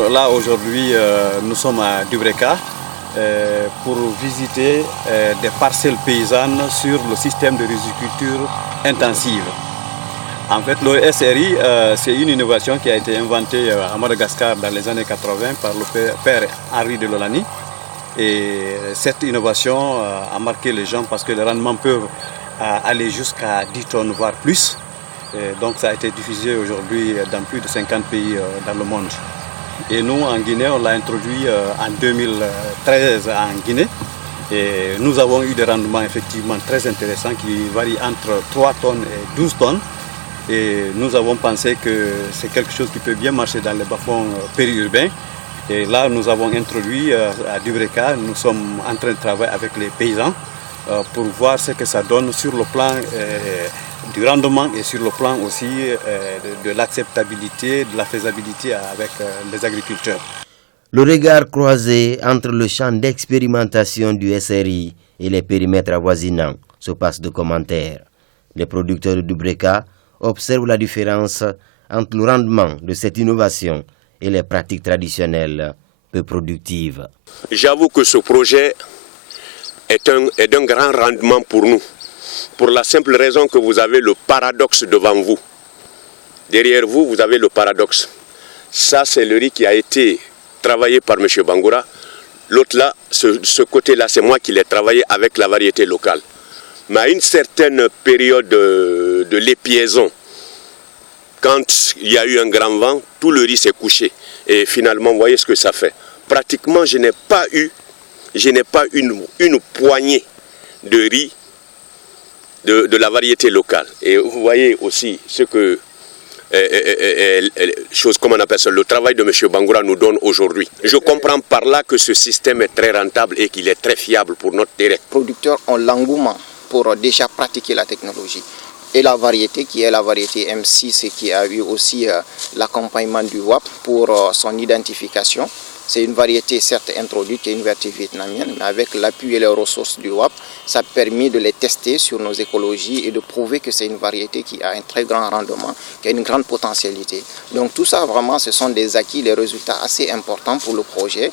Alors là aujourd'hui nous sommes à Dubreka pour visiter des parcelles paysannes sur le système de riziculture intensive. En fait le SRI c'est une innovation qui a été inventée à Madagascar dans les années 80 par le père Henri de Lolani. Et cette innovation a marqué les gens parce que les rendements peuvent aller jusqu'à 10 tonnes voire plus. Et donc ça a été diffusé aujourd'hui dans plus de 50 pays dans le monde. Et nous en Guinée, on l'a introduit en 2013 en Guinée. Et nous avons eu des rendements effectivement très intéressants qui varient entre 3 tonnes et 12 tonnes. Et nous avons pensé que c'est quelque chose qui peut bien marcher dans les bas-fonds périurbains. Et là, nous avons introduit à Dubreka, nous sommes en train de travailler avec les paysans pour voir ce que ça donne sur le plan du rendement et sur le plan aussi de l'acceptabilité, de la faisabilité avec les agriculteurs. Le regard croisé entre le champ d'expérimentation du SRI et les périmètres avoisinants se passe de commentaires. Les producteurs de Dubreka observent la différence entre le rendement de cette innovation et les pratiques traditionnelles peu productives. J'avoue que ce projet est d'un grand rendement pour nous, pour la simple raison que vous avez le paradoxe devant vous. Derrière vous, vous avez le paradoxe. Ça, c'est le riz qui a été travaillé par M. Bangoura. L'autre là, ce côté-là, c'est moi qui l'ai travaillé avec la variété locale. Mais à une certaine période de l'épiaison, quand il y a eu un grand vent, tout le riz s'est couché. Et finalement, vous voyez ce que ça fait. Pratiquement, je n'ai pas eu une poignée de riz de la variété locale. Et vous voyez aussi ce que, comment on appelle ça, le travail de M. Bangoura nous donne aujourd'hui. Je comprends par là que ce système est très rentable et qu'il est très fiable pour notre terrain. Les producteurs ont l'engouement pour déjà pratiquer la technologie. Et la variété qui est la variété M6 et qui a eu aussi l'accompagnement du WAP pour son identification. C'est une variété certes introduite, qui est une variété vietnamienne, mais avec l'appui et les ressources du WAP, ça a permis de les tester sur nos écologies et de prouver que c'est une variété qui a un très grand rendement, qui a une grande potentialité. Donc tout ça vraiment ce sont des acquis, des résultats assez importants pour le projet.